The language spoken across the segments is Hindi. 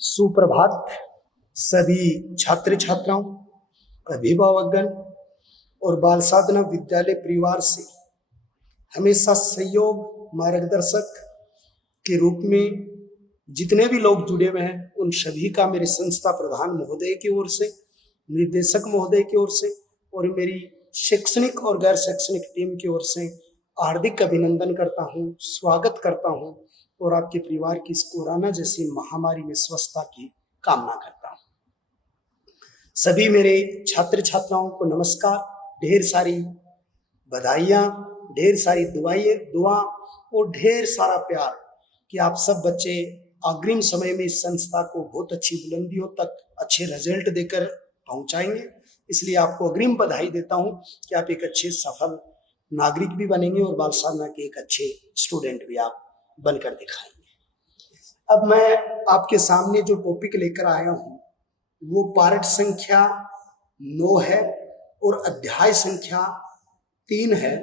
सुप्रभात सभी छात्र छात्राओं, अभिभावकगण और बाल साधना विद्यालय परिवार से हमेशा सहयोग मार्गदर्शक के रूप में जितने भी लोग जुड़े हुए हैं उन सभी का मेरे संस्था प्रधान महोदय की ओर से, निर्देशक महोदय की ओर से और मेरी शैक्षणिक और गैर शैक्षणिक टीम की ओर से हार्दिक अभिनंदन करता हूँ, स्वागत करता हूँ और आपके परिवार की इस कोरोना जैसी महामारी में स्वस्थता की कामना करता हूँ। सभी मेरे छात्र छात्राओं को नमस्कार, ढेर सारी बधाइयाँ, ढेर सारी दुआ और ढेर सारा प्यार कि आप सब बच्चे अग्रिम समय में इस संस्था को बहुत अच्छी बुलंदियों तक अच्छे रिजल्ट देकर पहुंचाएंगे। इसलिए आपको अग्रिम बधाई देता हूं कि आप एक अच्छे सफल नागरिक भी बनेंगे और बाल साधना के एक अच्छे स्टूडेंट भी आप बनकर दिखाएंगे। अब मैं आपके सामने जो टॉपिक लेकर आया हूं वो पार्ट संख्या 9 है और अध्याय संख्या 3 है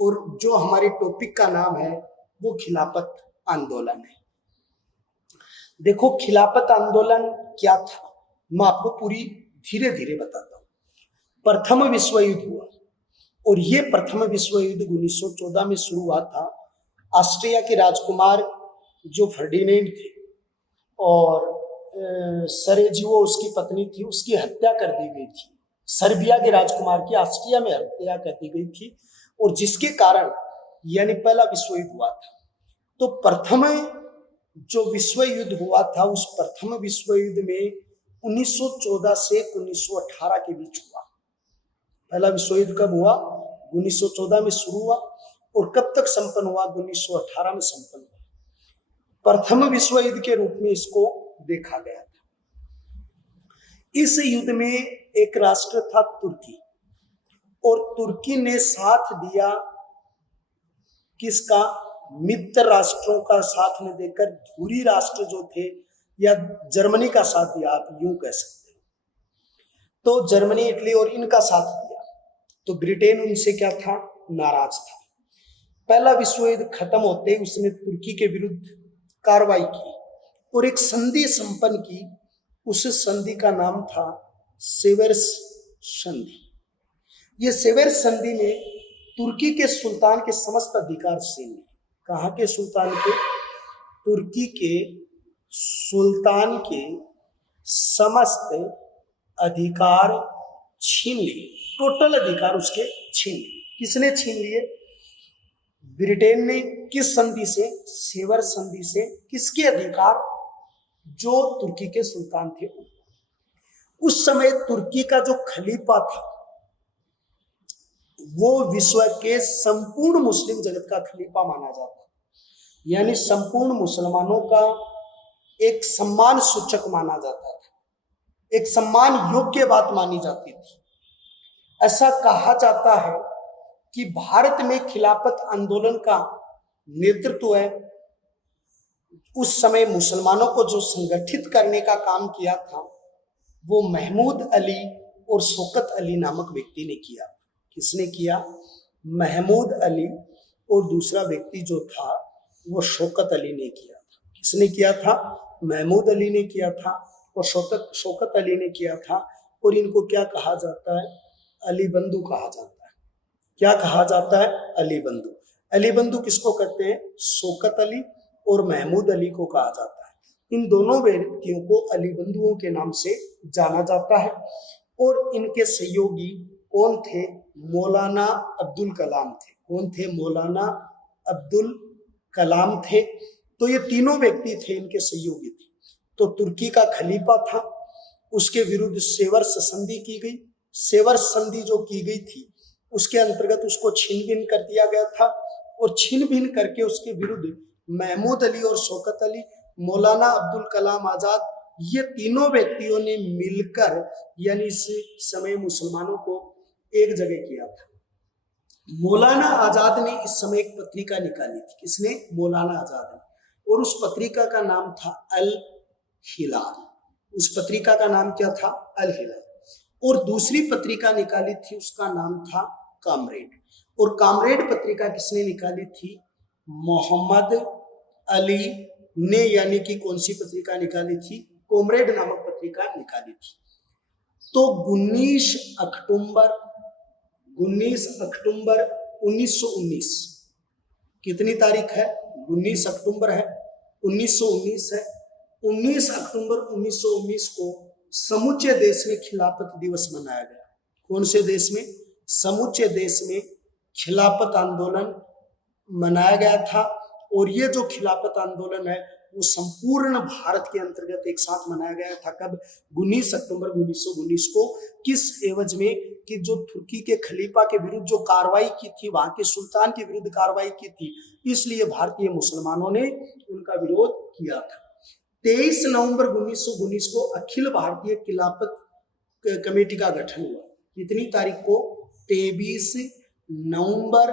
और जो हमारे टॉपिक का नाम है वो खिलाफत आंदोलन है। देखो, खिलाफत आंदोलन क्या था मैं आपको पूरी धीरे धीरे बताता हूँ। प्रथम विश्व युद्ध हुआ और ये प्रथम विश्व युद्ध 1914 में शुरू हुआ था। ऑस्ट्रिया के राजकुमार जो फर्डिनेंड थे और सरेजियो उसकी पत्नी थी, उसकी हत्या कर दी गई थी। सर्बिया के राजकुमार की ऑस्ट्रिया में हत्या कर दी गई थी और जिसके कारण यानी पहला विश्व युद्ध हुआ था। तो प्रथम जो विश्व युद्ध हुआ था उस प्रथम विश्व युद्ध में 1914 से 1918 के बीच हुआ। पहला विश्व युद्ध कब हुआ? 1914 में शुरू हुआ और कब तक संपन्न हुआ? 1918 में संपन्न हुआ। प्रथम विश्व युद्ध के रूप में इसको देखा गया था। इस युद्ध में एक राष्ट्र था तुर्की और तुर्की ने साथ दिया किसका? मित्र राष्ट्रों का साथ में देकर धुरी राष्ट्र जो थे या जर्मनी का साथ दिया, आप यूं कह सकते हैं। तो जर्मनी, इटली और इनका साथ दिया। तो ब्रिटेन उनसे क्या था? नाराज था। पहला विश्व युद्ध खत्म होते ही उसने तुर्की के विरुद्ध कार्रवाई की और एक संधि संपन्न की। उस संधि का नाम था सेवर्स संधि। ये सेवर्स संधि में तुर्की के सुल्तान के समस्त अधिकार छीन लिए। कहाँ के सुल्तान के? तुर्की के सुल्तान के समस्त अधिकार छीन लिए, टोटल अधिकार उसके छीन लिए। किसने छीन लिए? ब्रिटेन ने। किस संधि से? सेवर संधि से। किसके अधिकार? जो तुर्की के सुल्तान थे। उस समय तुर्की का जो खलीफा था वो विश्व के संपूर्ण मुस्लिम जगत का खलीफा माना जाता, यानी संपूर्ण मुसलमानों का एक सम्मान सूचक माना जाता था, एक सम्मान योग्य बात मानी जाती थी। ऐसा कहा जाता है कि भारत में खिलाफत आंदोलन का नेतृत्व है उस समय मुसलमानों को जो संगठित करने का काम किया था वो महमूद अली और शौकत अली नामक व्यक्ति ने किया। किसने किया? महमूद अली और दूसरा व्यक्ति जो था वो शौकत अली ने किया था। किसने किया था? महमूद अली ने किया था और शौकत अली ने किया था। और इनको क्या कहा जाता है? अली बंधु कहा जाता है। क्या कहा जाता है? अली बंधु। अली बंधु किसको कहते हैं? शौकत अली और महमूद अली को कहा जाता है। इन दोनों व्यक्तियों को अली बंधुओं के नाम से जाना जाता है। और इनके सहयोगी कौन थे? मौलाना अब्दुल कलाम थे। कौन थे? मौलाना अब्दुल कलाम थे। तो ये तीनों व्यक्ति थे, इनके सहयोगी थे। तो तुर्की का खलीफा था, उसके विरुद्ध सेवर्स संधि की गई। सेवर्स संधि जो की गई थी उसके अंतर्गत उसको छीन भिन कर दिया गया था और छीन भिन करके उसके विरुद्ध महमूद अली और शौकत अली, मौलाना अब्दुल कलाम आजाद, ये तीनों व्यक्तियों ने मिलकर यानी इस समय मुसलमानों को एक जगह किया था। मौलाना आजाद ने इस समय एक पत्रिका निकाली थी। किसने? मौलाना आजाद ने। और उस पत्रिका का नाम था अल हिलाल। उस पत्रिका का नाम क्या था? अल हिलाल। और दूसरी पत्रिका निकाली थी, उसका नाम था कामरेड। और कामरेड पत्रिका किसने निकाली थी? मोहम्मद अली ने। यानी कि कौन सी पत्रिका निकाली थी? कॉमरेड नामक पत्रिका निकाली थी। तो 19 अक्टूबर 1919 कितनी तारीख है? 19 अक्टूबर है, 1919 है। 19 अक्टूबर 1919 को समूचे देश में खिलाफत दिवस मनाया गया। कौन से देश में? समूचे देश में खिलाफत आंदोलन मनाया गया था। और ये जो खिलाफत आंदोलन है वो संपूर्ण भारत के अंतर्गत एक साथ मनाया गया था। कब? 19 अक्टूबर 1919 को। किस एवज में? कि जो तुर्की के खलीफा के विरुद्ध जो कार्रवाई की थी, वहां के सुल्तान के विरुद्ध कार्रवाई की थी, इसलिए भारतीय मुसलमानों ने उनका विरोध किया था। 23 नवंबर 1919 को अखिल भारतीय खिलाफत कमेटी का गठन हुआ। कितनी तारीख को? 23 नवंबर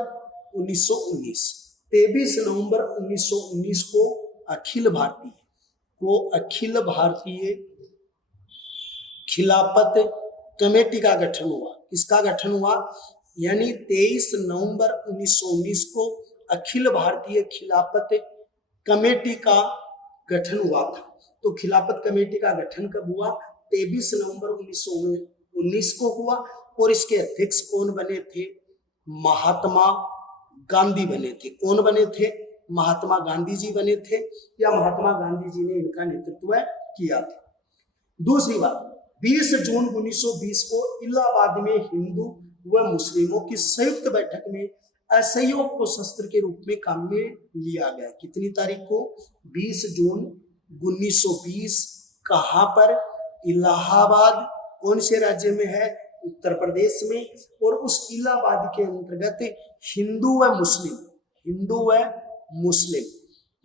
1919। 23 नवंबर 1919 को अखिल भारतीय खिलाफत कमेटी का गठन हुआ। किसका गठन हुआ? यानी 23 नवंबर 1919 को अखिल भारतीय खिलाफत कमेटी का गठन हुआ था। तो खिलाफत कमेटी का गठन कब हुआ? 23 नवंबर 1919 को हुआ। और इसके अध्यक्ष कौन बने थे? महात्मा गांधी बने थे। कौन बने थे? महात्मा गांधी जी बने थे, या महात्मा गांधी जी ने इनका नेतृत्व किया था। दूसरी बात, 20 जून 1920 को इलाहाबाद में हिंदू व मुस्लिमों की संयुक्त बैठक में असहयोग को शस्त्र के रूप में काम में लिया गया। कितनी तारीख को? 20 जून 1920। कहां पर? इलाहाबाद। कौन से राज्य में है? उत्तर प्रदेश में। और उस इलाहाबाद के अंतर्गत हिंदू व मुस्लिम,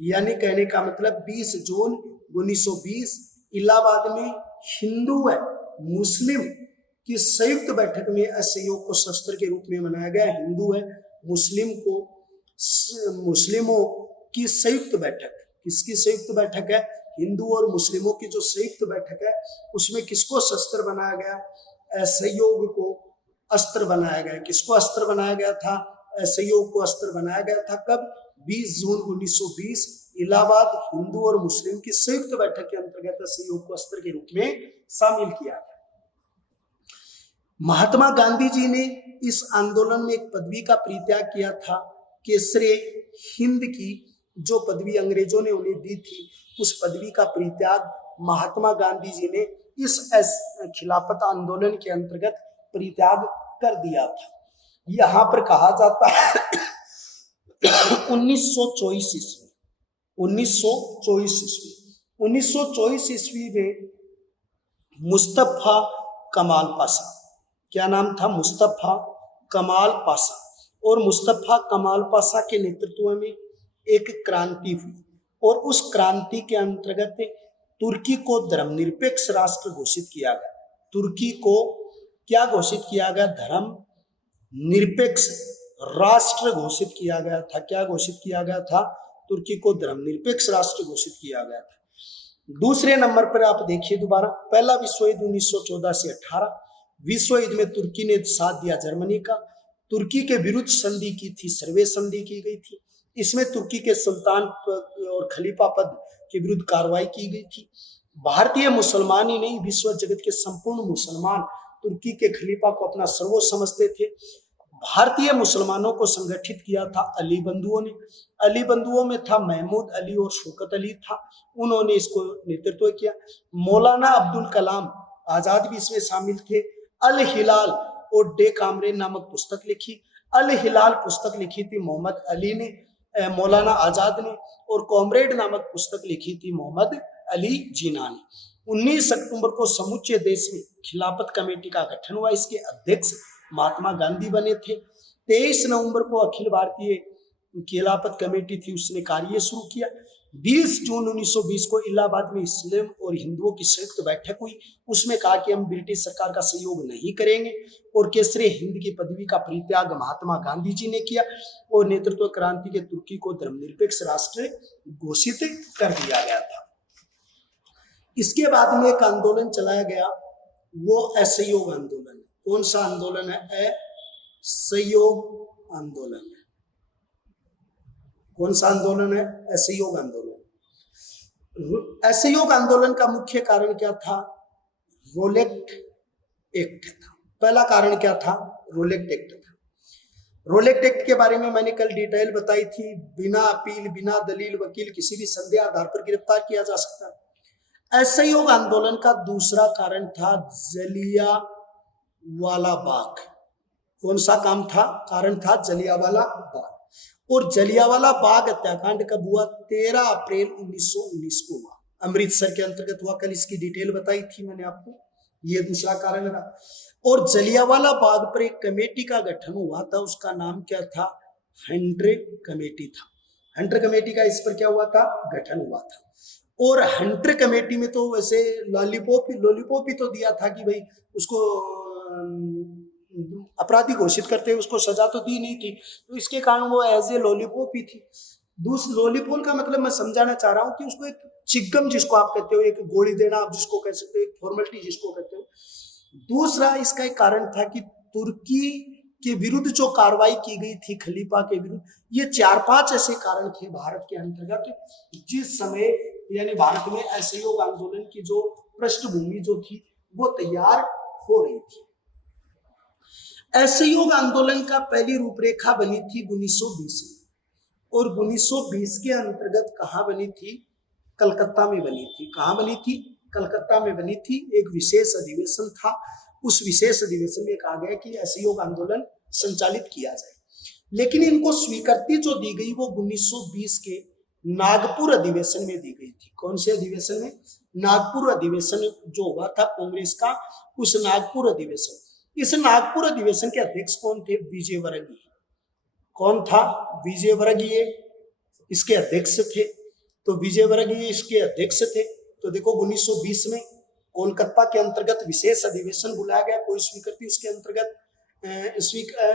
यानी कहने का मतलब 20 जून 1920 इलाहाबाद में हिंदू व मुस्लिम की संयुक्त बैठक में असहयोग को शस्त्र के रूप में मनाया गया। हिंदू व मुस्लिमों की संयुक्त बैठक। किसकी संयुक्त बैठक है? हिंदू और मुस्लिमों की जो संयुक्त बैठक है उसमें किसको शस्त्र बनाया गया? असहयोग को अस्त्र बनाया गया। किसको अस्त्र बनाया गया था? असहयोग को अस्त्र बनाया गया था। कब? 20 जून 1920 इलाहाबाद हिंदू और मुस्लिम की संयुक्त बैठक के अंतर्गत असहयोग को अस्त्र के रूप में शामिल किया गया। महात्मा गांधी जी ने इस आंदोलन में एक पदवी का परित्याग किया था। केसरे हिंद की जो पदवी अंग्रेजों ने उन्हें दी थी, उस पदवी का परित्याग महात्मा गांधी जी ने इस खिलाफत आंदोलन के अंतर्गत परित्याग कर दिया था। यहां पर कहा जाता है 1924 ईस्वी में मुस्तफा कमाल पाशा, क्या नाम था? मुस्तफा कमाल पाशा। और मुस्तफा कमाल पाशा के नेतृत्व में एक क्रांति हुई और उस क्रांति के अंतर्गत तुर्की को धर्मनिरपेक्ष राष्ट्र घोषित किया गया। तुर्की को क्या घोषित किया गया? धर्मनिरपेक्ष राष्ट्र घोषित किया गया था। क्या घोषित किया गया था? तुर्की को धर्मनिरपेक्ष राष्ट्र घोषित किया गया था। दूसरे नंबर पर आप देखिए दोबारा, पहला विश्व युद्ध 1914 से 18। विश्व युद्ध में तुर्की ने साथ दिया जर्मनी का। तुर्की के विरुद्ध संधि की थी, सर्वे संधि की गई थी। इसमें तुर्की के सुल्तान और खलीफा पद के विरुद्ध कार्रवाई की गई थी। भारतीय मुसलमान ही नहीं, विश्व जगत के संपूर्ण मुसलमान तुर्की के खलीफा को अपना सर्वोच्च समझते थे। भारतीय मुसलमानों को संगठित किया था अली बंधुओं ने। अली बंधुओं में था महमूद अली और शौकत अली था, उन्होंने इसको नेतृत्व किया। मौलाना अब्दुल कलाम आजाद भी इसमें शामिल थे। अल हिलाल और डे कामरे नामक पुस्तक लिखी। अल हिलाल पुस्तक लिखी थी मोहम्मद अली ने, मौलाना आजाद ने, और कॉमरेड नामक पुस्तक लिखी थी मोहम्मद अली जिन्ना ने। 19 अक्टूबर को समूचे देश में खिलाफत कमेटी का गठन हुआ। इसके अध्यक्ष महात्मा गांधी बने थे। 23 नवंबर को अखिल भारतीय खिलाफत कमेटी थी, उसने कार्य शुरू किया। 20 जून 1920 को इलाहाबाद में मुस्लिम और हिंदुओं की संयुक्त बैठक हुई। उसमें कहा कि हम ब्रिटिश सरकार का सहयोग नहीं करेंगे और केसरे हिंद की पदवी का परित्याग महात्मा गांधी जी ने किया और नेतृत्व क्रांति के तुर्की को धर्मनिरपेक्ष राष्ट्र घोषित कर दिया गया था। इसके बाद में एक आंदोलन चलाया गया, वो असहयोग आंदोलन है। कौन सा आंदोलन है? असहयोग आंदोलन है। कौन सा आंदोलन है? असहयोग आंदोलन। असहयोग आंदोलन का मुख्य कारण क्या था? रोलेक्ट एक्ट था। पहला कारण क्या था? रोलेक्ट एक्ट था। रोलेक्ट एक्ट के बारे में मैंने कल डिटेल बताई थी। बिना अपील, बिना दलील, वकील किसी भी संदेह आधार पर गिरफ्तार किया जा सकता है। असहयोग आंदोलन का दूसरा कारण था जलियांवाला बाग। कौन सा काम था? कारण था जलियांवाला बाग। और जलियांवाला बाग हत्याकांड कब हुआ? 13 अप्रैल 1919 को हुआ। अमृतसर के अंतर्गत हुआ। कल इसकी डिटेल बताई थी मैंने आपको। ये दूसरा कारण रहा। और जलियांवाला बाग पर एक कमेटी का गठन हुआ था। उसका नाम क्या था? हंटर कमेटी था। हंटर कमेटी का इस पर क्या हुआ था? गठन हुआ था। और हंटर कमेटी में तो वैसे लॉलीपॉप ही तो दिया था कि भाई उसको अपराधी घोषित करते, उसको सजा तो दी नहीं थी, तो इसके कारण वो एज ए लॉलीपॉप ही थी। दूसरा लॉलीपॉप का मतलब मैं समझाना चाह रहा हूं कि उसको एक चिगम जिसको आप कहते हो, एक गोली देना आप जिसको कह सकते हो, एक फॉर्मेलिटी जिसको कहते हो। दूसरा इसका एक कारण था कि तुर्की के विरुद्ध जो कार्रवाई की गई थी खलीफा के विरुद्ध, ये 4-5 ऐसे कारण थे भारत के अंतर्गत जिस समय यानी भारत में असहयोग आंदोलन की जो पृष्ठभूमि जो थी वो तैयार हो रही थी। असहयोग आंदोलन का पहली रूपरेखा बनी थी 1920 में, और 1920 के अंतर्गत कहाँ बनी थी? कलकत्ता में बनी थी। कहाँ बनी थी? कलकत्ता में बनी थी। एक विशेष अधिवेशन था। उस विशेष अधिवेशन में कहा गया कि असहयोग आंदोलन संचालित किया जाए, लेकिन इनको स्वीकृति जो दी गई वो 1920 के नागपुर अधिवेशन में दी गई थी। कौन से अधिवेशन में? नागपुर अधिवेशन जो हुआ था कांग्रेस का, उस नागपुर अधिवेशन। इस नागपुर अधिवेशन के अध्यक्ष कौन थे? विजयवर्गीय। कौन था? विजयवर्गीय इसके अध्यक्ष थे। तो विजयवर्गीय इसके अध्यक्ष थे। तो देखो 1920 में कोलकाता के अंतर्गत विशेष अधिवेशन बुलाया गया। कोई स्वीकृति इसके अंतर्गत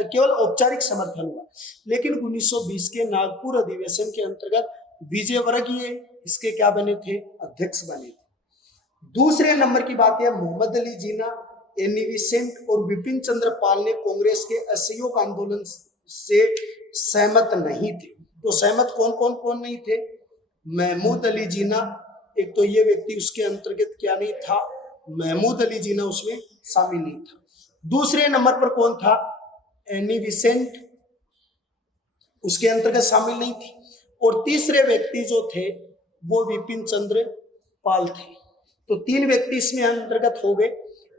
केवल औपचारिक समर्थन हुआ, लेकिन 1920 के नागपुर अधिवेशन के अंतर्गत विजयवर्गीय इसके क्या बने थे? अध्यक्ष बने थे। दूसरे नंबर की बात है मोहम्मद अली जिन्ना, एनी बेसेंट और विपिन चंद्र पाल ने कांग्रेस के असहयोग आंदोलन से सहमत नहीं थे। तो सहमत कौन नहीं थे? महमूद अली जिन्ना, एक तो ये व्यक्ति उसके अंतर्गत क्या नहीं था? महमूद अली जिन्ना उसमें शामिल नहीं था। दूसरे नंबर पर कौन था? एनी बेसेंट उसके अंतर्गत शामिल नहीं थी। और तीसरे व्यक्ति जो थे वो विपिन चंद्र पाल थे। तो 3 व्यक्ति इसमें अंतर्गत हो गए।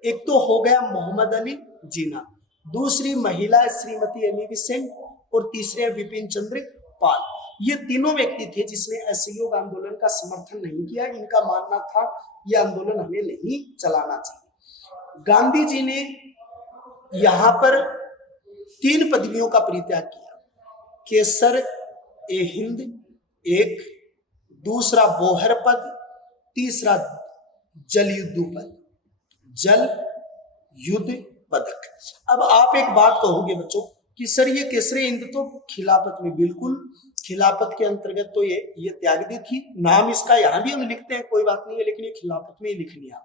एक तो हो गया मोहम्मद अली जिन्ना, दूसरी महिला श्रीमती एनी बेसेंट, और तीसरे विपिन चंद्र पाल। ये तीनों व्यक्ति थे जिसने असहयोग आंदोलन का समर्थन नहीं किया। इनका मानना था यह आंदोलन हमें नहीं चलाना चाहिए। गांधी जी ने यहां पर 3 पदवियों का परित्याग किया। केसर ए हिंद एक, दूसरा बोहर पद, तीसरा जल युद्ध पद, जल युद्ध पदक। अब आप एक बात कहोगे बच्चों कि सर ये केसर हिंद तो खिलाफत में, बिल्कुल खिलाफत के अंतर्गत तो ये त्याग दी थी। नाम इसका यहां भी हम लिखते हैं, कोई बात नहीं है, लेकिन ये खिलाफत में ही लिखनी है।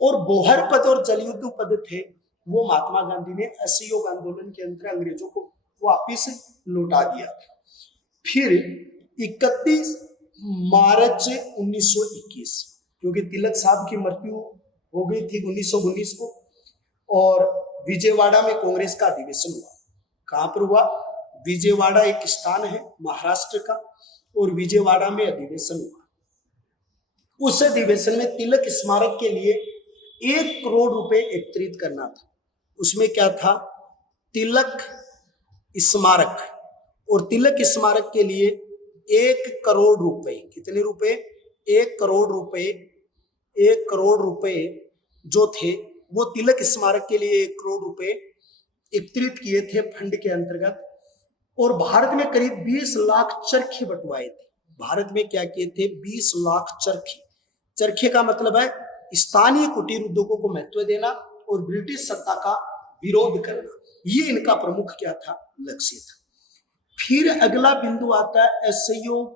और बोहर पद और जल युद्ध पद थे वो महात्मा गांधी ने असहयोग आंदोलन के अंदर अंग्रेजों को वापिस लौटा दिया था। फिर 31 मार्च 1921, क्योंकि तिलक साहब की मृत्यु हो गई थी 1919 को, और विजयवाड़ा में कांग्रेस का अधिवेशन हुआ। कहां पर हुआ? विजयवाड़ा एक स्थान है महाराष्ट्र का, और विजयवाड़ा में अधिवेशन हुआ। उस अधिवेशन में तिलक स्मारक के लिए 1 करोड़ रुपए एकत्रित करना था। उसमें क्या था? तिलक स्मारक, और तिलक स्मारक के लिए 1 करोड़ रुपए, कितने रुपए? 1 करोड़ रुपए, 1 करोड़ रुपए जो थे वो तिलक स्मारक के लिए 1 करोड़ रुपए एकत्रित किए थे फंड के अंतर्गत। और भारत में करीब 20 लाख चरखे बंटवाए थे। भारत में क्या किए थे? 20 लाख चरखे। चरखे का मतलब है स्थानीय कुटीर उद्योगों को महत्व देना और ब्रिटिश सत्ता का विरोध करना। ये इनका प्रमुख क्या था? लक्ष्य था। फिर अगला बिंदु आता है असहयोग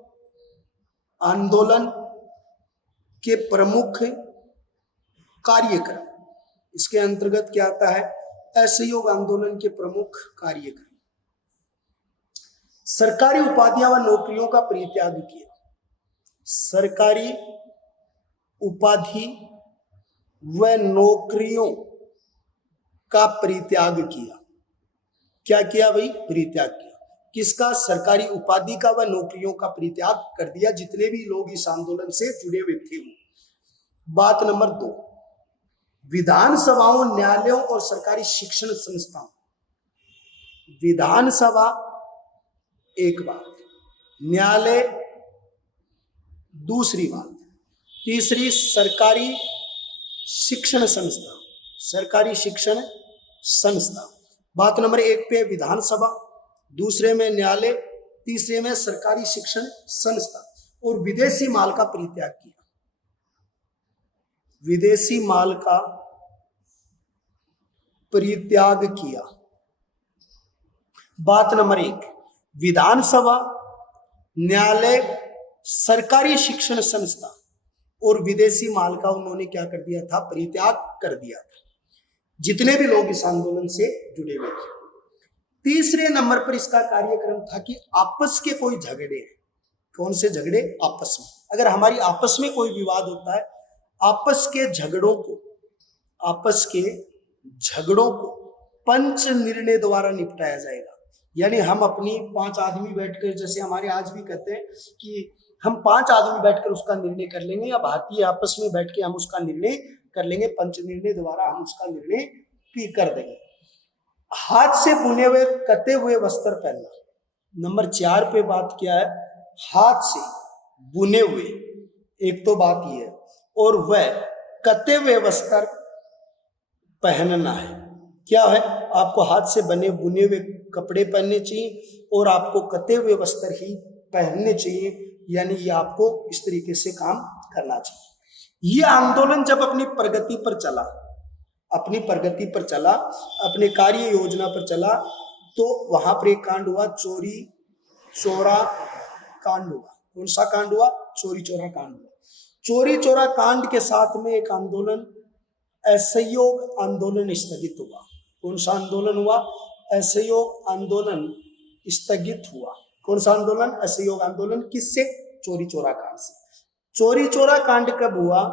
आंदोलन के प्रमुख कार्यक्रम। इसके अंतर्गत क्या आता है? असहयोग आंदोलन के प्रमुख कार्यक्रम। सरकारी उपाधियां व नौकरियों का परित्याग किया। सरकारी उपाधि व नौकरियों का परित्याग किया। क्या किया भाई? परित्याग किया। किसका? सरकारी उपाधि का व नौकरियों का परित्याग कर दिया, जितने भी लोग इस आंदोलन से जुड़े हुए थे। बात नंबर 2, विधानसभाओं, न्यायालयों और सरकारी शिक्षण संस्थाओं। विधानसभा एक बात, न्यायालय दूसरी बात, तीसरी सरकारी शिक्षण संस्था, सरकारी शिक्षण संस्था। बात नंबर 1 पे विधानसभा, दूसरे में न्यायालय, तीसरे में सरकारी शिक्षण संस्था। और विदेशी माल का परित्याग किया। विदेशी माल का परित्याग किया। बात नंबर 1, विधानसभा, न्यायालय, सरकारी शिक्षण संस्था और विदेशी माल का उन्होंने क्या कर दिया था? परित्याग कर दिया था, जितने भी लोग इस आंदोलन से जुड़े हुए थे। तीसरे नंबर पर इसका कार्यक्रम था कि आपस के कोई झगड़े हैं। कौन से झगड़े? आपस में। अगर हमारी आपस में कोई विवाद होता है, आपस के झगड़ों को पंच निर्णय द्वारा निपटाया जाएगा। यानी हम अपनी 5 आदमी बैठकर, जैसे हमारे आज भी कहते हैं कि हम 5 आदमी बैठकर उसका निर्णय कर लेंगे, या भारतीय आपस में बैठ के हम उसका निर्णय कर लेंगे, पंच निर्णय द्वारा हम उसका निर्णय भी कर देंगे। हाथ से बुने हुए कते हुए वस्त्र पहनना। नंबर 4 पे बात क्या है? हाथ से बुने हुए, एक तो बात ये है, और वह कते हुए वस्त्र पहनना है। क्या है? आपको हाथ से बने बुने हुए कपड़े पहनने चाहिए और आपको कते हुए वस्त्र ही पहनने चाहिए। यानी ये आपको इस तरीके से काम करना चाहिए। ये आंदोलन जब अपनी प्रगति पर चला, अपने कार्य योजना पर चला, तो वहां पर एक कांड हुआ, चोरी चोरा कांड हुआ। कौन सा कांड हुआ? चोरी चोरा कांड हुआ। चोरी चोरा कांड के साथ में एक आंदोलन, असहयोग आंदोलन स्थगित हुआ। कौन सा आंदोलन हुआ? असहयोग आंदोलन स्थगित हुआ। कौन सा आंदोलन? असहयोग आंदोलन। किससे? चोरी चोरा कांड से। चोरी चोरा कांड कब हुआ?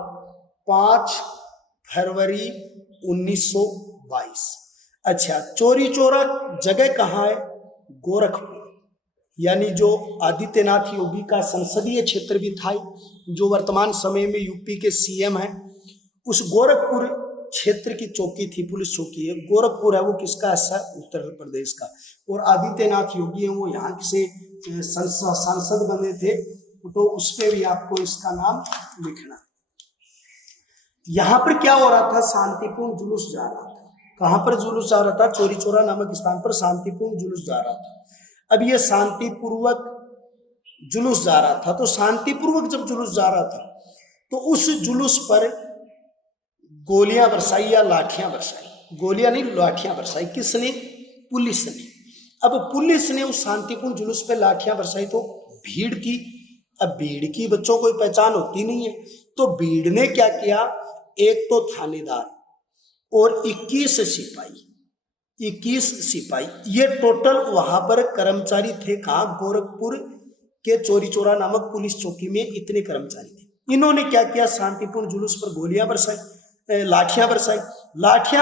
5 फरवरी 1922। अच्छा, चोरी चोरा जगह कहाँ है? गोरखपुर। यानी जो आदित्यनाथ योगी का संसदीय क्षेत्र भी था, जो वर्तमान समय में यूपी के सीएम हैं, उस गोरखपुर क्षेत्र की चौकी थी, पुलिस चौकी है। गोरखपुर है वो किसका हिस्सा? उत्तर प्रदेश का। और आदित्यनाथ योगी है वो यहाँ से सांसद बने थे, तो उस पे भी आपको इसका नाम लिखना। यहाँ पर क्या हो रहा था? शांतिपूर्ण जुलूस जा रहा था। कहाँ पर जुलूस जा रहा था? चोरी चोरा नामक स्थान पर शांतिपूर्ण जुलूस जा रहा था। अब ये शांतिपूर्वक जुलूस जा रहा था, तो शांतिपूर्वक जब जुलूस जा रहा था, तो उस जुलूस पर गोलियां बरसाई या लाठियां बरसाई। गोलियां नहीं, लाठियां बरसाई। किसने? पुलिस ने। अब पुलिस ने उस शांतिपूर्ण जुलूस पर लाठियां बरसाई तो भीड़ की। अब भीड़ की बच्चों कोई पहचान होती नहीं है, तो भीड़ ने क्या किया? एक तो थानेदार और 21 सिपाही, ये टोटल वहां पर कर्मचारी थे। कहाँ? गोरखपुर के चोरी चोरा नामक पुलिस चौकी में इतने कर्मचारी थे। इन्होंने क्या किया? शांतिपूर्ण जुलूस पर गोलियां बरसाई, लाठियां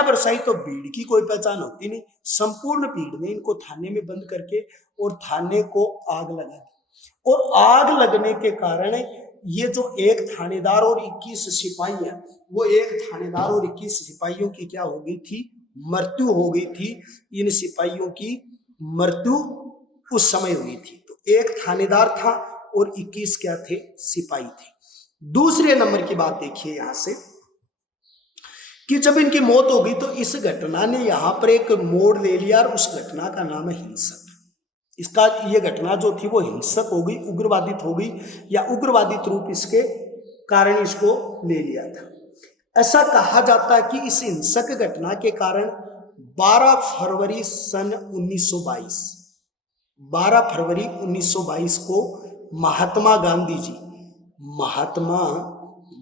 बरसाई तो भीड़ की कोई पहचान होती नहीं। संपूर्ण भीड़ ने इनको थाने में बंद करके और थाने को आग लगा दी। और आग लगने के कारण ये जो एक थानेदार और 21 सिपाही हैं, वो एक थानेदार और 21 सिपाहियों की क्या हो गई थी? मृत्यु हो गई थी। इन सिपाहियों की मृत्यु उस समय हुई थी। तो एक थानेदार था और 21 क्या थे? सिपाही थे। दूसरे नंबर की बात देखिए यहां से, कि जब इनकी मौत हो गई तो इस घटना ने यहां पर एक मोड़ ले लिया, और उस घटना का नाम है हिंसक। इसका ये घटना जो थी वो हिंसक हो गई, उग्रवादित हो गई, या उग्रवादित रूप इसके कारण इसको ले लिया था। ऐसा कहा जाता है कि इस हिंसक घटना के कारण 12 फरवरी सन 1922 को महात्मा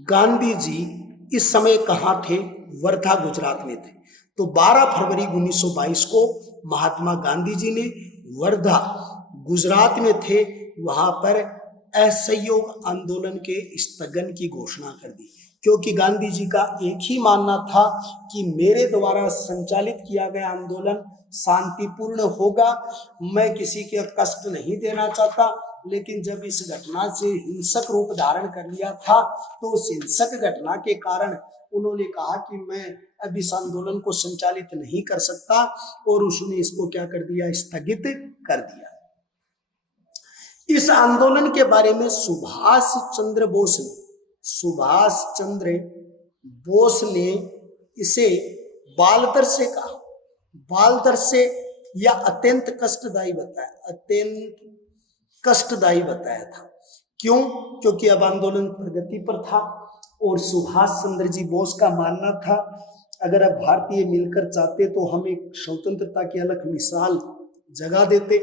गांधी जी इस समय कहाँ थे? वर्धा, गुजरात में थे। तो 12 फरवरी 1922 को महात्मा गांधी जी ने वर्धा, गुजरात में थे, वहां पर असहयोग आंदोलन के स्थगन की घोषणा कर दी, क्योंकि गांधी जी का एक ही मानना था कि मेरे द्वारा संचालित किया गया आंदोलन शांतिपूर्ण होगा, मैं किसी के कष्ट नहीं देना चाहता। लेकिन जब इस घटना से हिंसक रूप धारण कर लिया था, तो उस हिंसक घटना के कारण उन्होंने कहा कि मैं अब इस आंदोलन को संचालित नहीं कर सकता, और उसने इसको क्या कर दिया, स्थगित कर दिया। इस आंदोलन के बारे में सुभाष चंद्र बोस ने इसे बालदर्शे कहा, बालदर्शे या अत्यंत कष्टदायी बताया था। क्यों? क्योंकि अब आंदोलन प्रगति पर था, और सुभाष चंद्र जी बोस का मानना था अगर अब भारतीय मिलकर चाहते तो हम एक स्वतंत्रता की अलग मिसाल जगा देते,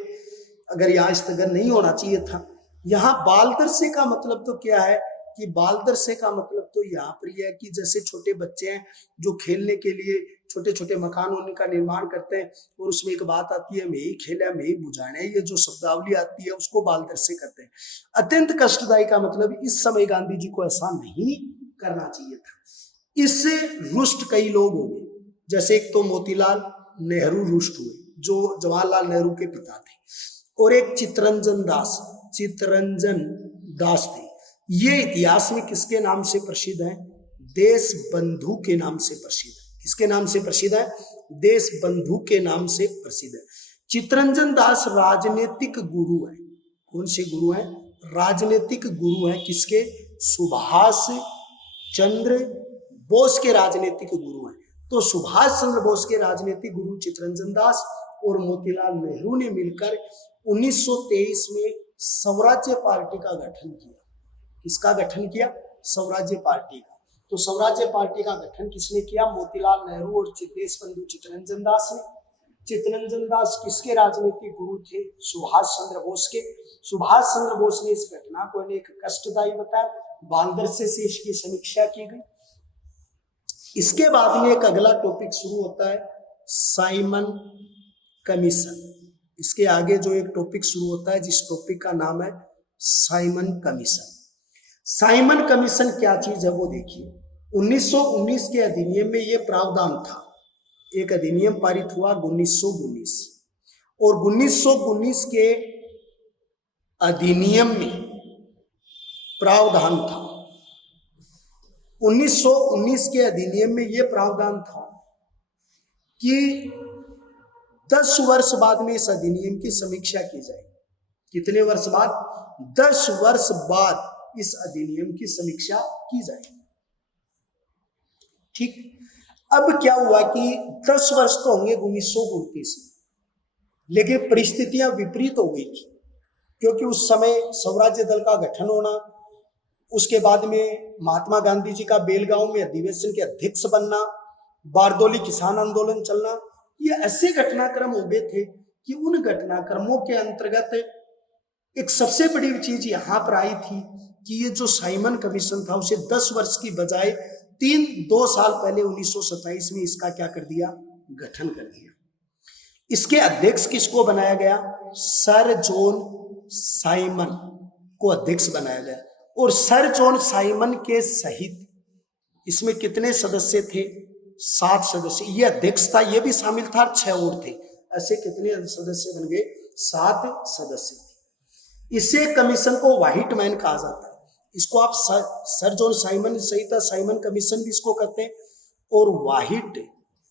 अगर यहाँ स्थगन नहीं होना चाहिए था। यहाँ बालदर्शे का मतलब तो क्या है कि बालदर्शे का मतलब तो यहाँ पर यह है कि जैसे छोटे बच्चे हैं जो खेलने के लिए छोटे छोटे मकान होने का निर्माण करते हैं, और उसमें एक बात आती है मैं ही खेला मैं ही बुझाना है, ये जो शब्दावली आती है उसको बालदर्शे कहते हैं। अत्यंत कष्टदायी का मतलब इस समय गांधी जी को ऐसा नहीं करना चाहिए था। इससे रुष्ट कई लोग हो गए, जैसे एक तो मोतीलाल नेहरू रुष्ट हुए जो जवाहरलाल नेहरू के पिता थे, और एक चित्तरंजन दास थे। ये इतिहास में किसके नाम से प्रसिद्ध है? देश बंधु के नाम से प्रसिद्ध है। किसके नाम से प्रसिद्ध है? देश बंधु के नाम से प्रसिद्ध है। चित्तरंजन दास राजनीतिक गुरु है। कौन से गुरु हैं? राजनीतिक गुरु हैं। किसके? सुभाष चंद्र बोस के राजनीतिक गुरु हैं। तो सुभाष चंद्र बोस के राजनीतिक गुरु चित्तरंजन दास और मोतीलाल नेहरू ने मिलकर 1923 में स्वराज्य पार्टी का गठन किया। किसका गठन किया? स्वराज्य पार्टी का। तो स्वराज्य पार्टी का गठन किसने किया? मोतीलाल नेहरू और देशबंधु चित्तरंजन दास ने। चित्तरंजन दास किसके राजनीतिक गुरु थे? सुभाष चंद्र बोस के। सुभाष चंद्र बोस ने इस घटना को एक कष्टदायी बताया, बालदर्शे से इसकी समीक्षा की गई। इसके बाद में एक अगला टॉपिक शुरू होता है, साइमन कमीशन। इसके आगे जो एक टॉपिक शुरू होता है जिस टॉपिक का नाम है साइमन कमीशन। साइमन कमीशन क्या चीज है वो देखिए। 1919 के अधिनियम में ये प्रावधान था, एक अधिनियम पारित हुआ 1919, और 1919 के अधिनियम में प्रावधान था, 1919 के अधिनियम में यह प्रावधान था कि 10 वर्ष बाद में इस अधिनियम की समीक्षा की जाएगी। कितने वर्ष बाद? 10 वर्ष बाद इस अधिनियम की समीक्षा की जाएगी। ठीक। अब क्या हुआ कि 10 वर्ष तो होंगे 1929 में, लेकिन परिस्थितियां विपरीत हो गई थी, क्योंकि उस समय स्वराज्य दल का गठन होना, उसके बाद में महात्मा गांधी जी का बेलगांव में अधिवेशन के अध्यक्ष बनना, बारदोली किसान आंदोलन चलना, ये ऐसे घटनाक्रम हो गए थे कि उन घटनाक्रमों के अंतर्गत एक सबसे बड़ी चीज यहां पर आई थी कि ये जो साइमन कमीशन था उसे 10 वर्ष की बजाय 2 साल पहले 1927 में इसका क्या कर दिया? गठन कर दिया। इसके अध्यक्ष किसको बनाया गया? सर जॉन साइमन को अध्यक्ष बनाया गया। और सर जॉन साइमन के सहित इसमें कितने सदस्य थे? 7 सदस्य। ये अध्यक्ष था, ये भी शामिल था, 6 और थे। ऐसे कितने सदस्य बन गए? 7 सदस्य थे। इसे कमीशन को व्हाइट मैन कहा जाता है। इसको आप सर जॉन साइमन सही था, साइमन कमीशन भी इसको कहते हैं, और व्हाइट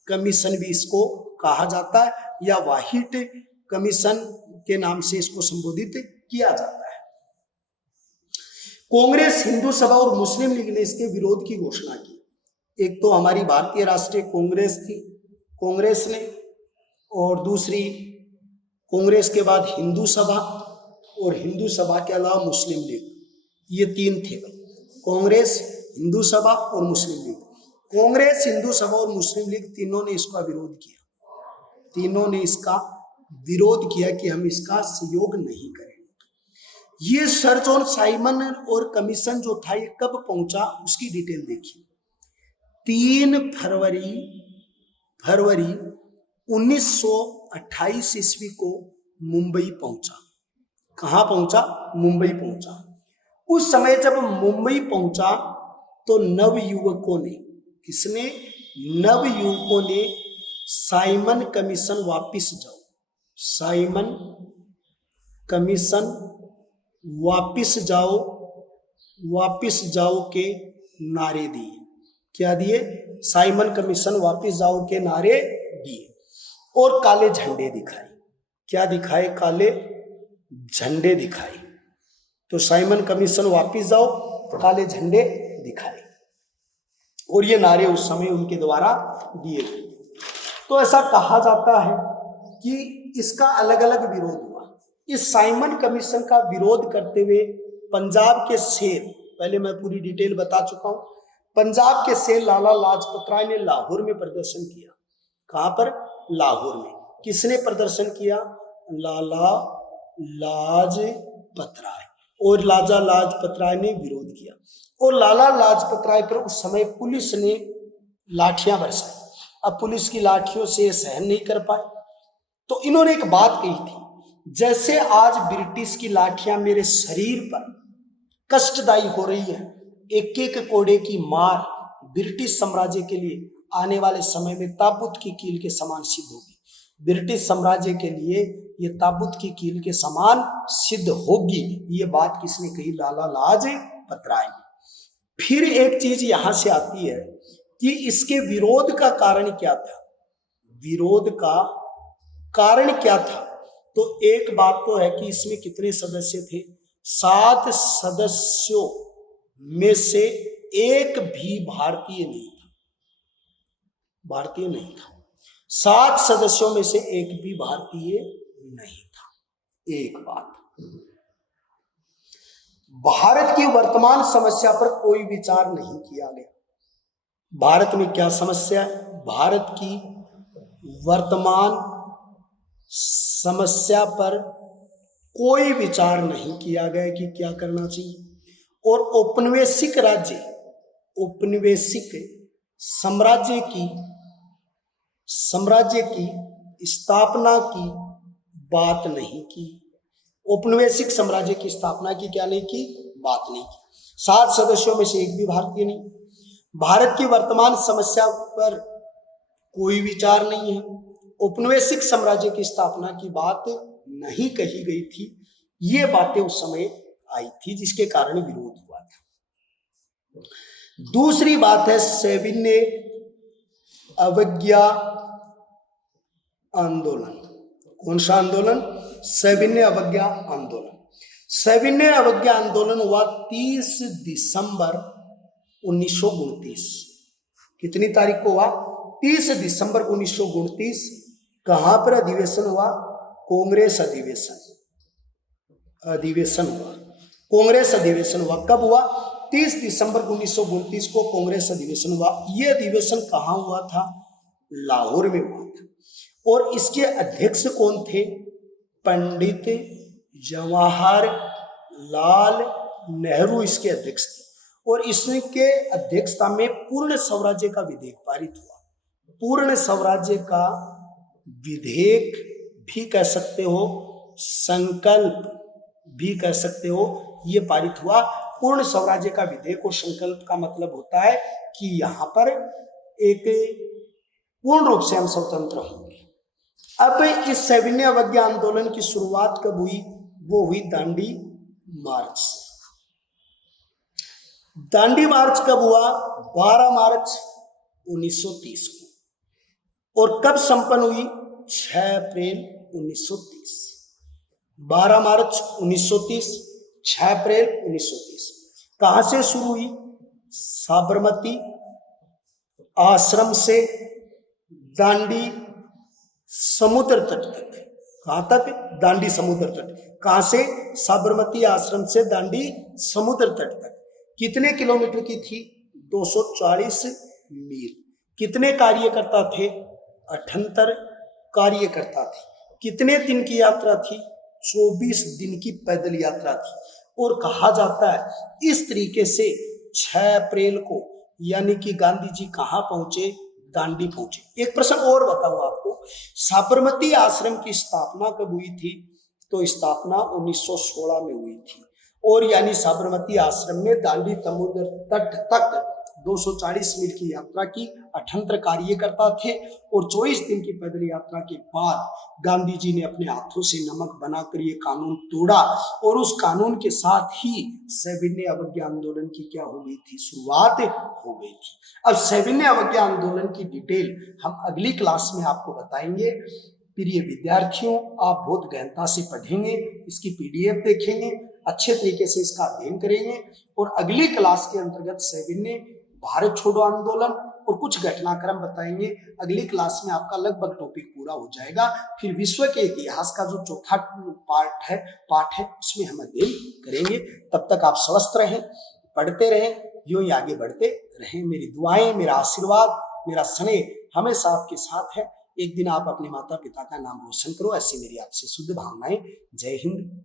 कमीशन भी इसको कहा जाता है, या व्हाइट कमीशन के नाम से इसको संबोधित किया जाता है। कांग्रेस, हिंदू सभा और मुस्लिम लीग ने इसके विरोध की घोषणा की। एक तो हमारी भारतीय राष्ट्रीय कांग्रेस थी, कांग्रेस ने, और दूसरी कांग्रेस के बाद हिंदू सभा, और हिंदू सभा के अलावा मुस्लिम लीग। ये 3 थे भाई, कांग्रेस, हिंदू सभा और मुस्लिम लीग। कांग्रेस, हिंदू सभा और मुस्लिम लीग तीनों ने इसका विरोध किया। तीनों ने इसका विरोध किया कि हम इसका सहयोग नहीं करेंगे। ये सर जॉन साइमन और कमीशन जो था ये कब पहुंचा उसकी डिटेल देखिए। 3 फरवरी 1928 ईस्वी को मुंबई पहुंचा। कहां पहुंचा? मुंबई पहुंचा। उस समय जब मुंबई पहुंचा तो नवयुवकों ने, किसने, नवयुवकों ने साइमन कमीशन वापिस जाओ, साइमन कमीशन वापिस जाओ के नारे दिए। क्या दिए? साइमन कमीशन वापिस जाओ के नारे दिए और काले झंडे दिखाए। क्या दिखाए? काले झंडे दिखाए। तो साइमन कमीशन वापिस जाओ, काले झंडे दिखाए और ये नारे उस समय उनके द्वारा दिए गए। तो ऐसा कहा जाता है कि इसका अलग अलग विरोध हुआ। इस साइमन कमीशन का विरोध करते हुए पंजाब के शेर, पहले मैं पूरी डिटेल बता चुका हूं, पंजाब के शेर लाला लाजपत राय ने लाहौर में प्रदर्शन किया। कहां पर? लाहौर में। किसने प्रदर्शन किया? लाला लाजपत राय। और लाला लाजपत राय ने विरोध किया और लाला लाजपत राय पर उस समय पुलिस ने लाठियां बरसाई। अब पुलिस की लाठियों से सहन नहीं कर पाए तो इन्होंने एक बात कही थी, जैसे आज ब्रिटिश की लाठियां मेरे शरीर पर कष्टदायी हो रही है, एक एक कोड़े की मार ब्रिटिश साम्राज्य के लिए आने वाले समय में ताबूत की कील के समान सिद्ध होगी। ब्रिटिश साम्राज्य के लिए ये ताबूत की कील के समान सिद्ध होगी। ये बात किसने कही? लाला लाजपत राय ने। फिर एक चीज यहां से आती है कि इसके विरोध का कारण क्या था? विरोध का कारण क्या था? तो एक बात तो है कि इसमें कितने सदस्य थे? 7 सदस्यों में से एक भी भारतीय नहीं था। भारतीय नहीं था। 7 सदस्यों में से एक भी भारतीय नहीं था। एक बात, भारत की वर्तमान समस्या पर कोई विचार नहीं किया गया। भारत में क्या समस्या है? भारत की वर्तमान समस्या पर कोई विचार नहीं किया गया कि क्या करना चाहिए। और औपनिवेशिक राज्य, औपनिवेशिक साम्राज्य की स्थापना की बात नहीं की। औपनिवेशिक साम्राज्य की स्थापना की क्या नहीं की? बात नहीं की। 7 सदस्यों में से एक भी भारतीय नहीं। भारत की वर्तमान समस्या पर कोई विचार नहीं है। औपनिवेशिक साम्राज्य की स्थापना की बात नहीं कही गई थी। ये बातें उस समय आई थी जिसके कारण विरोध हुआ था। दूसरी बात है सविनय अवज्ञा आंदोलन। कौन सा आंदोलन? सविनय अवज्ञा आंदोलन। सविनय अवज्ञा आंदोलन हुआ 30 दिसंबर 1929। कितनी तारीख को हुआ? 30 दिसंबर 1929। कहां पर अधिवेशन हुआ? कांग्रेस अधिवेशन हुआ। कांग्रेस अधिवेशन हुआ। कब हुआ? 30 दिसंबर 1929 को कांग्रेस अधिवेशन हुआ। यह अधिवेशन कहां हुआ था? लाहौर में हुआ था। और इसके अध्यक्ष कौन थे? पंडित जवाहरलाल नेहरू इसके अध्यक्ष थे। और इसके अध्यक्षता में पूर्ण स्वराज्य का विधेयक पारित हुआ। पूर्ण स्वराज्य का विधेयक भी कह सकते हो, संकल्प भी कह सकते हो, ये पारित हुआ। पूर्ण स्वराज्य का विधेयक और संकल्प का मतलब होता है कि यहां पर एक पूर्ण रूप से हम स्वतंत्र होंगे। अब इस सविनय अवज्ञा आंदोलन की शुरुआत कब हुई? वो हुई दांडी मार्च से। दांडी मार्च कब हुआ? 12 मार्च 1930 को। और कब संपन्न हुई? 6 अप्रैल 1930। 12 मार्च 1930, 6 अप्रैल 1930। कहां से शुरू हुई? साबरमती आश्रम से दांडी समुद्र तट तक। कहां तक? दांडी समुद्र तट। कहां से? साबरमती आश्रम से दांडी समुद्र तट तक। कितने किलोमीटर की थी? 240 मील। कितने कार्यकर्ता थे? 78 कार्यकर्ता थे। कितने दिन की यात्रा थी? 24 दिन की पैदल यात्रा थी। और कहा जाता है इस तरीके से 6 अप्रैल को यानी कि गांधी जी कहां पहुंचे? दांडी पहुंचे। एक प्रश्न और बताऊं आपको, साबरमती आश्रम की स्थापना कब हुई थी? तो स्थापना 1916 में हुई थी। और यानी साबरमती आश्रम में दांडी समुद्र तट तक 240 मील की यात्रा की, 78 कार्यकर्ता थे और 24 दिन की पैदल यात्रा के बाद गांधी जी ने अपने हाथों से नमक बनाकर ये कानून तोड़ा और उस कानून के साथ ही सविनय अवज्ञा आंदोलन की क्या हो गई थी, शुरुआत हो गई थी। अब सविनय अवज्ञा आंदोलन की डिटेल हम अगली क्लास में आपको बताएंगे। प्रिय विद्यार्थियों, आप बहुत गहनता से पढ़ेंगे, इसकी पीडीएफ देखेंगे, अच्छे तरीके से इसका अध्ययन करेंगे और अगली क्लास के अंतर्गत सविनय, भारत छोड़ो आंदोलन और कुछ घटनाक्रम बताएंगे। अगली क्लास में आपका लगभग टॉपिक पूरा हो जाएगा। फिर विश्व के इतिहास का जो चौथा पार्ट है उसमें हम अध्ययन करेंगे। तब तक आप स्वस्थ रहें, पढ़ते रहें, यूं ही आगे बढ़ते रहें। मेरी दुआएं, मेरा आशीर्वाद, मेरा स्नेह हमेशा आपके साथ है। एक दिन आप अपने माता पिता का नाम रोशन करो, ऐसी मेरी आपसे शुद्ध भावनाएं। जय हिंद।